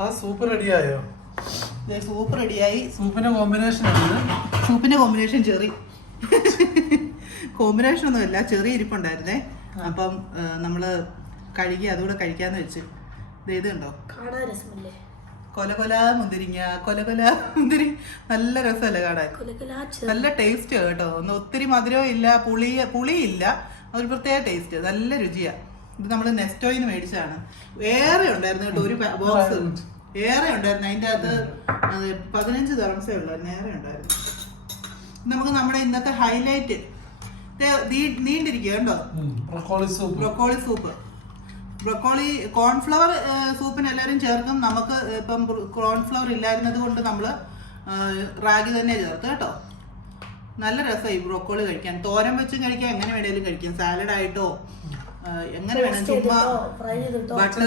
ആ സൂപ്പ് റെഡിയായോ? സൂപ്പ് റെഡിയായി. സൂപ്പിന്റെ കോമ്പിനേഷൻ ചെറി. കോമ്പിനേഷൻ ഒന്നുമില്ല, ചെറിയ ഇരിപ്പുണ്ടായിരുന്നേ. അപ്പം നമ്മള് കഴുകി അതുകൂടെ കഴിക്കാന്ന് വെച്ച്. ഇത് കണ്ടോ, കൊല മുന്തിരി നല്ല രസമല്ലേ കാണാൻ? നല്ല ടേസ്റ്റ് കേട്ടോ. ഒന്ന് ഒത്തിരി മധുരവും ഇല്ല, പുളിയില്ല, ഒരു പ്രത്യേക ടേസ്റ്റ്, നല്ല രുചിയാ. ഇത് നമ്മള് നെസ്റ്റോയിന്ന് മേടിച്ചതാണ്. ഏറെ ഉണ്ടായിരുന്നു കേട്ടോ, ഒരു ബോക്സ് ഏറെ ഉണ്ടായിരുന്നു. അതിൻ്റെ അകത്ത് 15 ദിർഹംസേ ഉള്ളായിരുന്നു, ഏറെ ഉണ്ടായിരുന്നു. നമുക്ക് നമ്മുടെ ഇന്നത്തെ ഹൈലൈറ്റ് നീണ്ടിരിക്കുക കേട്ടോ, ബ്രൊക്കോളി സൂപ്പ്. ബ്രൊക്കോളി കോൺഫ്ലവർ സൂപ്പിന് എല്ലാവരും ചേർക്കും. നമുക്ക് ഇപ്പം കോൺഫ്ലവർ ഇല്ലായിരുന്നത് കൊണ്ട് നമ്മള് റാഗി തന്നെ ചേർത്ത് കേട്ടോ. നല്ല രസമാണ് ഈ ബ്രൊക്കോളി കഴിക്കാൻ. തോരൻ വെച്ചും കഴിക്കാം, എങ്ങനെ വേണേലും കഴിക്കാം, സാലഡ് ആയിട്ടോ എങ്ങനെ വേണം. ചുമ്മാ ബട്ടർ